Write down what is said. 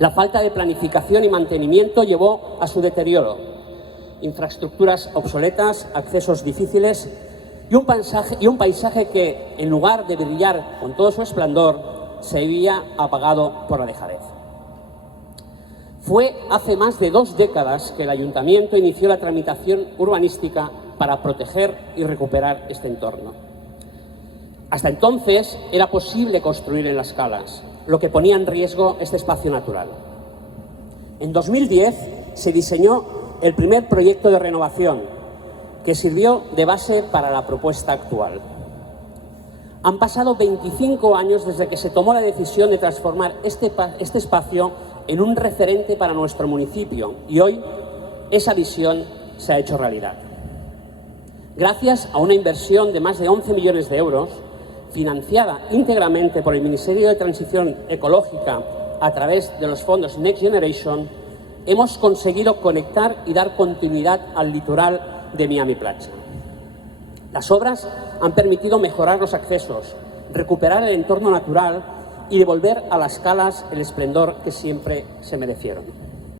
La falta de planificación y mantenimiento llevó a su deterioro. Infraestructuras obsoletas, accesos difíciles y un paisaje que, en lugar de brillar con todo su esplendor, se veía apagado por la dejadez. Fue hace más de 2 décadas que el Ayuntamiento inició la tramitación urbanística para proteger y recuperar este entorno. Hasta entonces era posible construir en las calas, lo que ponía en riesgo este espacio natural. En 2010 se diseñó el primer proyecto de renovación, que sirvió de base para la propuesta actual. Han pasado 25 años desde que se tomó la decisión de transformar este espacio en un referente para nuestro municipio y hoy esa visión se ha hecho realidad. Gracias a una inversión de más de 11 millones de euros, financiada íntegramente por el Ministerio de Transición Ecológica a través de los fondos Next Generation, hemos conseguido conectar y dar continuidad al litoral de Miami Platja. Las obras han permitido mejorar los accesos, recuperar el entorno natural y devolver a las calas el esplendor que siempre se merecieron.